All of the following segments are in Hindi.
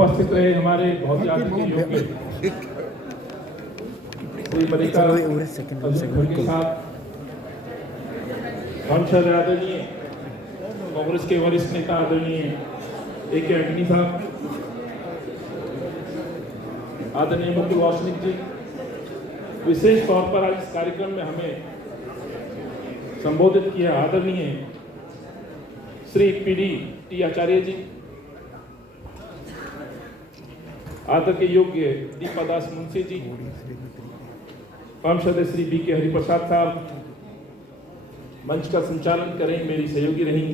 उपस्थित रहे हमारे बहुत आदरणीय योग्य श्री मलिका के साथ वंशज आदरणीय कांग्रेस के वरिष्ठ नेता आदरणीय A.K. एंटनी साहब, आदरणीय मुकुल वासनिक जी, विशेष तौर पर आज इस कार्यक्रम में हमें संबोधित किया आदरणीय श्री P.D. आचार्य जी, आदर के योग्य दीपादास मुंशी जी, पार्षद श्री B.K. हरिप्रसाद साहब, मंच का संचालन करें मेरी सहयोगी रही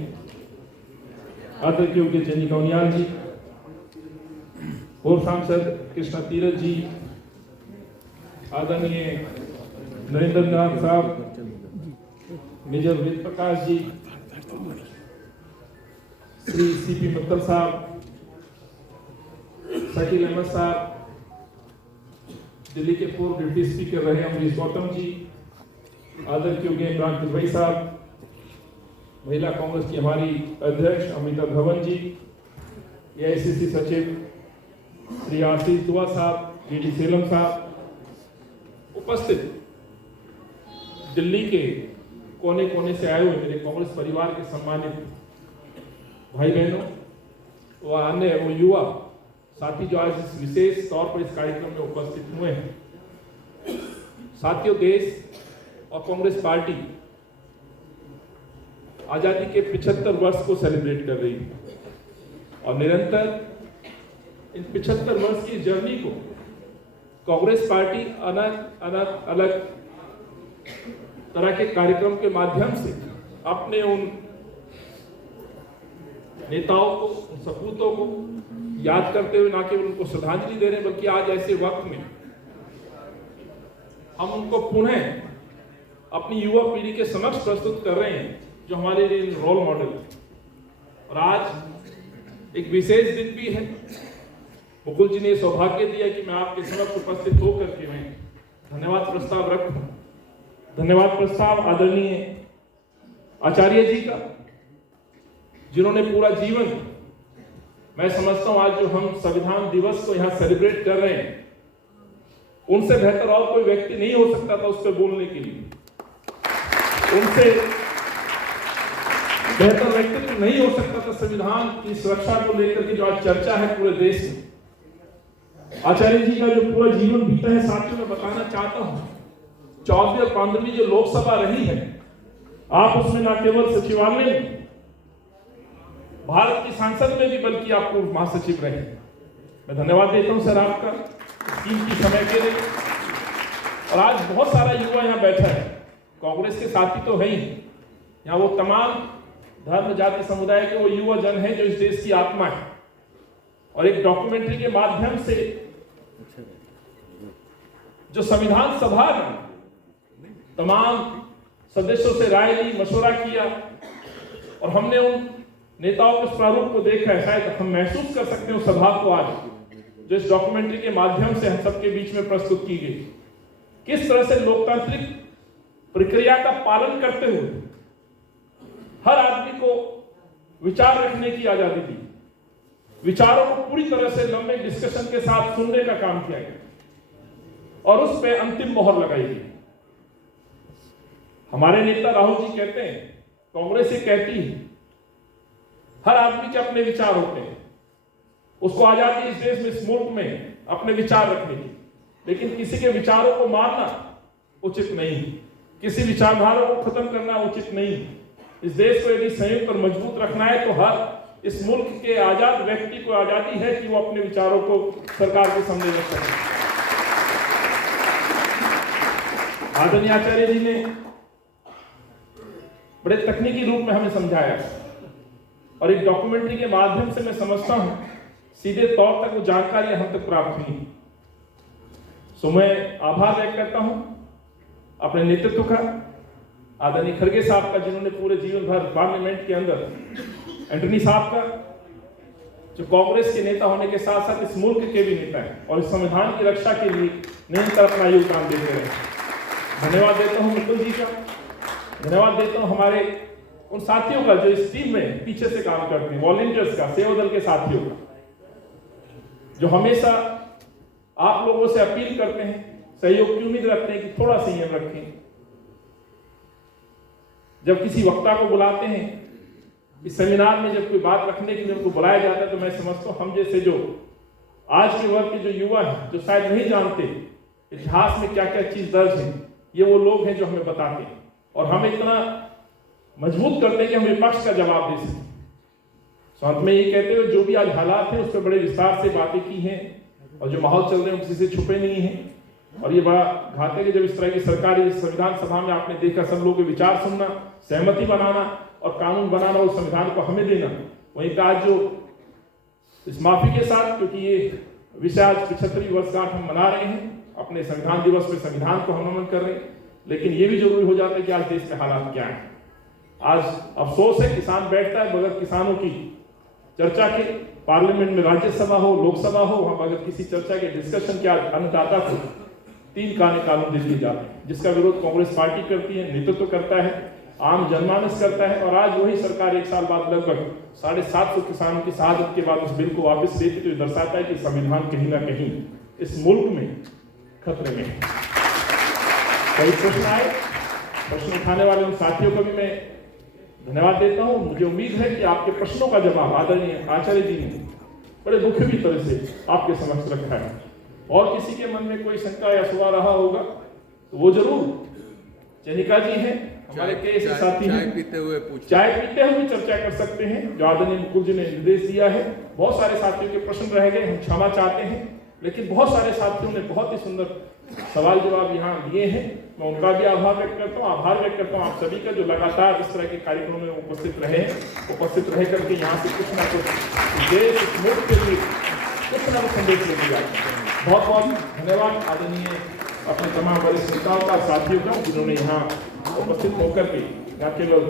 आदर के योग्य जेनी कौनियाल जी, पूर्व सांसद कृष्णा तीरथ जी, आदरणीय नरेंद्र नाथ साहब, मेजर वेद प्रकाश जी, श्री C.P. मित्तल साहब, शकील अहमद साहब, दिल्ली के पूर्व डिप्टी स्पीकर रहे अमरीश गौतम जी, आदर के योग्य इमरान किदवई साहब, महिला कांग्रेस की हमारी अध्यक्ष अमिता धवन जी, AICC सचिव श्री आशीष दुआ साहब, D.D. सेलम साहब, उपस्थित दिल्ली के कोने कोने से आए हुए मेरे कांग्रेस परिवार के सम्मानित भाई बहनों व अन्य वो युवा साथी जो आज इस विशेष तौर पर इस कार्यक्रम में उपस्थित हुए हैं। साथियों, देश और कांग्रेस पार्टी आजादी के 75 वर्ष को सेलिब्रेट कर रही है और निरंतर इन 75 वर्ष की जर्नी को कांग्रेस पार्टी अलग तरह के कार्यक्रम के माध्यम से अपने उन नेताओं को, उन सपूतों को याद करते हुए न केवल उनको श्रद्धांजलि दे रहे हैं, बल्कि आज ऐसे वक्त में हम उनको पुनः अपनी युवा पीढ़ी के समक्ष प्रस्तुत कर रहे हैं जो हमारे लिए रोल मॉडल है। और आज एक विशेष दिन भी है। मुकुल जी ने सौभाग्य दिया कि मैं आपके समक्ष उपस्थित होकर के मैं धन्यवाद प्रस्ताव रखूं। धन्यवाद प्रस्ताव आदरणीय आचार्य जी का, जिन्होंने पूरा जीवन, मैं समझता हूं आज जो हम संविधान दिवस को यहाँ सेलिब्रेट कर रहे हैं, उनसे बेहतर और कोई व्यक्ति नहीं हो सकता था उस पर बोलने के लिए। उनसे बेहतर व्यक्तित्व नहीं हो सकता था संविधान की सुरक्षा को लेकर के जो आज चर्चा है पूरे देश में। आचार्य जी का जो पूरा जीवन बीता है, साथियों मैं बताना चाहता हूं, 14वीं और 15वीं जो लोकसभा रही है, आप उसमें न केवल सचिवालय में, भारत की संसद में भी, बल्कि आप पूर्व महासचिव रहे। मैं धन्यवाद देता हूं सर आपका कीमती समय के लिए। और आज बहुत सारा युवा यहाँ बैठा है, कांग्रेस के साथी तो है ही, यहाँ वो तमाम धर्म जाति समुदाय के वो युवा जन है जो इस देश की आत्मा है। और एक डॉक्यूमेंट्री के माध्यम से जो संविधान सभा ने तमाम सदस्यों से राय ली, मशवरा किया और हमने उन नेताओं के प्रारूप को देखा है, शायद हम महसूस कर सकते हैं उस सभा को आज जो इस डॉक्यूमेंट्री के माध्यम से हम सबके बीच में प्रस्तुत की गई। किस तरह से लोकतांत्रिक प्रक्रिया का पालन करते हुए हर आदमी को विचार रखने की आजादी दी, विचारों को पूरी तरह से लंबे डिस्कशन के साथ सुनने का काम किया गया और उस पे अंतिम मोहर लगाई गई। हमारे नेता राहुल जी कहते हैं, कांग्रेस ये कहती है, हर आदमी के अपने विचार होते हैं, उसको आजादी इस देश में, इस मुल्क में अपने विचार रखने की, लेकिन किसी के विचारों को मारना उचित नहीं, किसी विचारधारा को खत्म करना उचित नहीं। इस देश को यदि संयुक्त और मजबूत रखना है तो हर इस मुल्क के आजाद व्यक्ति को आजादी है कि वो अपने विचारों को सरकार के सामने रख सके। आदरणीय आचार्य जी ने बड़े तकनीकी रूप में हमें समझाया और एक डॉक्यूमेंट्री के माध्यम से मैं समझता हूं सीधे तौर तक वो जानकारी हम तक प्राप्त हुई। सो मैं आभार व्यक्त करता हूं अपने नेतृत्व का, आदरणीय खड़गे साहब का जिन्होंने पूरे जीवन भर पार्लियामेंट के अंदर, एंटनी साहब का जो कांग्रेस के नेता होने के साथ साथ इस मुल्क के भी नेता हैं और इस संविधान की रक्षा के लिए निरंतर अपना योगदान देते रहे। धन्यवाद देता हूं मुकुल जी का, धन्यवाद देता हूं हमारे उन साथियों का जो इस टीम में पीछे से काम करते हैं, वॉलंटियर्स का, सेवा दल के साथियों का। जो हमेशा आप लोगों से अपील करते हैं, सहयोग की उम्मीद रखते हैं कि थोड़ा संयम रखें। जब किसी वक्ता को बुलाते हैं, इस सेमिनार में जब कोई बात रखने के लिए उनको बुलाया जाता है, तो मैं समझता हूँ हम जैसे जो आज के वर्ग के जो युवा हैं, जो शायद नहीं जानते इतिहास में क्या क्या चीज दर्ज है, ये वो लोग हैं जो हमें बताते हैं और हमें इतना मजबूत करते हैं कि हम विपक्ष का जवाब दे सकें। साथ में ये कहते हुए जो भी आज हालात हैं उस पर बड़े विस्तार से बातें की हैं और जो माहौल चल रहे हैं किसी से छुपे नहीं हैं। और ये बड़ा घातक है जब इस तरह की सरकार संविधान सभा में आपने देखा सब लोगों के विचार सुनना, सहमति बनाना और कानून बनाना और संविधान को हमें देना। वहीं का आज जो इस माफी के साथ, क्योंकि ये विषय आज 75वीं वर्षगांठ हम मना रहे हैं, अपने संविधान दिवस में संविधान को हम नमन कर रहे हैं, लेकिन ये भी जरूरी हो जाता है कि आज देश के हालात क्या है। आज अफसोस है किसान बैठता है बगैर किसानों की चर्चा के, पार्लियामेंट में राज्यसभा हो लोकसभा हो, वहां बगैर किसी चर्चा के डिस्कशन के अन्नदाता को 3 काले कानून दे दिए जाते हैं, जिसका विरोध कांग्रेस पार्टी करती है, नेतृत्व करता है, आम जनमानस करता है। और आज वही सरकार 1 साल बाद लगभग 750 किसानों की शहादत के बाद उस बिल को वापस लेती, तो दर्शाता है कि संविधान कहीं ना कहीं इस मुल्क में खतरे में है। कई प्रश्न आए, प्रश्न उठाने वाले उन साथियों को भी मैं धन्यवाद देता हूं। मुझे उम्मीद है कि आपके प्रश्नों का जवाब आदरणीय आचार्य जी ने बड़े मुख्य तरह से आपके समक्ष रखा है। और किसी के मन में कोई शंका या सवाल रहा होगा तो वो जरूर चनिका जी हैं, हमारे कई ऐसे साथी हैं, चाय पीते हुए चर्चा कर सकते हैं, जो आदरणीय मुकुल जी ने निर्देश दिया है। बहुत सारे साथियों के प्रश्न रह गए, हम क्षमा चाहते हैं, लेकिन बहुत सारे साथियों ने बहुत ही सुंदर सवाल जवाब यहाँ दिए हैं। मैं उनका भी आभार व्यक्त करता हूँ, आभार व्यक्त करता हूँ आप सभी का जो लगातार इस तरह के कार्यक्रमों में उपस्थित रह करके यहाँ से कुछ ना कुछ देश इस मुल्क के लिए कुछ ना कुछ संदेश लेके जाते हैं। बहुत बहुत धन्यवाद आदरणीय अपने तमाम वरिष्ठ नेताओं का, साथियों का, जिन्होंने यहाँ उपस्थित होकर के न केवल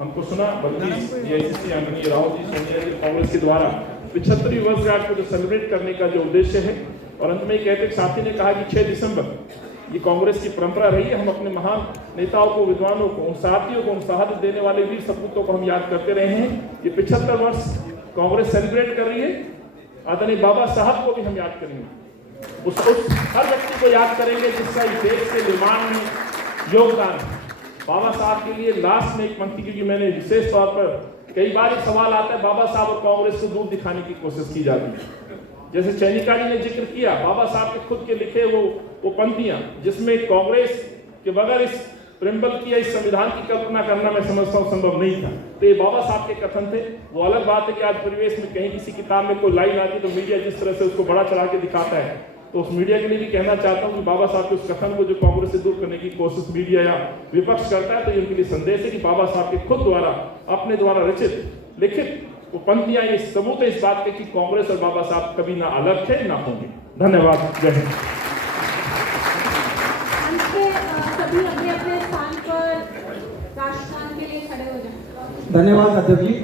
हमको सुना बल्कि AICC आदरणीय राहुल जी, सोनिया जी, कांग्रेस के द्वारा 75वीं वर्षगांठ को जो सेलिब्रेट करने का जो उद्देश्य है। और अंत में कहते साथी ने कहा कि 6 दिसंबर ये कांग्रेस की परंपरा रही है, हम अपने महान नेताओं को, विद्वानों को, उन साथियों को, उन शहादत देने वाले वीर सपूतों को हम याद करते रहे हैं। ये 75 वर्ष कांग्रेस सेलिब्रेट कर रही है। आदरणीय बाबा साहब को भी हम याद करेंगे, उस हर व्यक्ति को याद करेंगे जिसका इस देश के निर्माण में योगदान है। बाबा साहब के लिए लास्ट में एक पंक्ति, क्योंकि मैंने विशेष तौर पर कई बार एक सवाल आता है, बाबा साहब और कांग्रेस को दूर दिखाने की कोशिश की जाती है। जैसे चैनिका जी ने जिक्र किया, बाबा साहब के खुद के लिखे वो पंक्तियां जिसमें कांग्रेस के बगैर इस प्रिंबल की या इस संविधान की कल्पना करना मैं समझता हूं संभव नहीं था। तो ये बाबा साहब के कथन थे। वो अलग बात है कि आज परिवेश में कहीं किसी किताब में कोई लाइन आती तो मीडिया जिस तरह से उसको बड़ा चढ़ा के दिखाता है, तो उस मीडिया के लिए भी कहना चाहता हूं कि बाबा साहब के उस कथन को जो कांग्रेस से दूर करने की कोशिश मीडिया या विपक्ष करता है, तो ये उनके लिए संदेश है कि बाबा साहब के खुद द्वारा, अपने द्वारा रचित लिखित वो पंक्तियां ये सबूत है इस बात के कि कांग्रेस और बाबा साहब कभी ना अलग थे ना होंगे। धन्यवाद। जय हिंद। सभी अपने अपने स्थान पर राष्ट्रगान के लिए खड़े हो जाएं। धन्यवाद अध्यक्ष जी।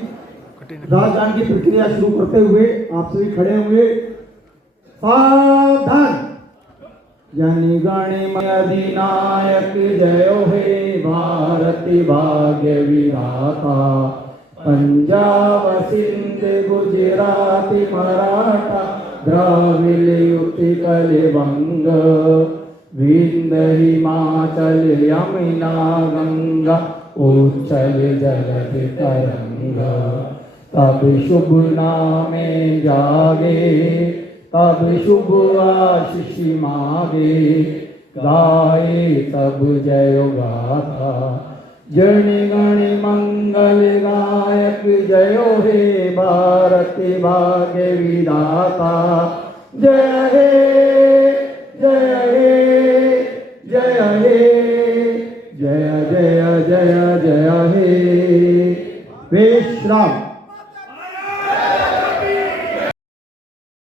राष्ट्रगान की प्रक्रिया शुरू करते हुए आप सभी खड़े हुए। सावधान। जन गण मन अधिनायक जयो हे भारती भाग्य विधाता, पंजाब सिंध गुजरात मराठा द्रविड़ उत्कल बंग, विंध्य हिमाचल यमुना गंगा उच्चल जलधि तरंग। तब शुभ नामे जागे, तब शुभ आशीष मागे, गाए तब जय गाथा। जन गण मंगल गायक जयो हे भारती भाग्य विधाता। जय हे जय हे जय हे जय जय जय जय हे। विश्राम।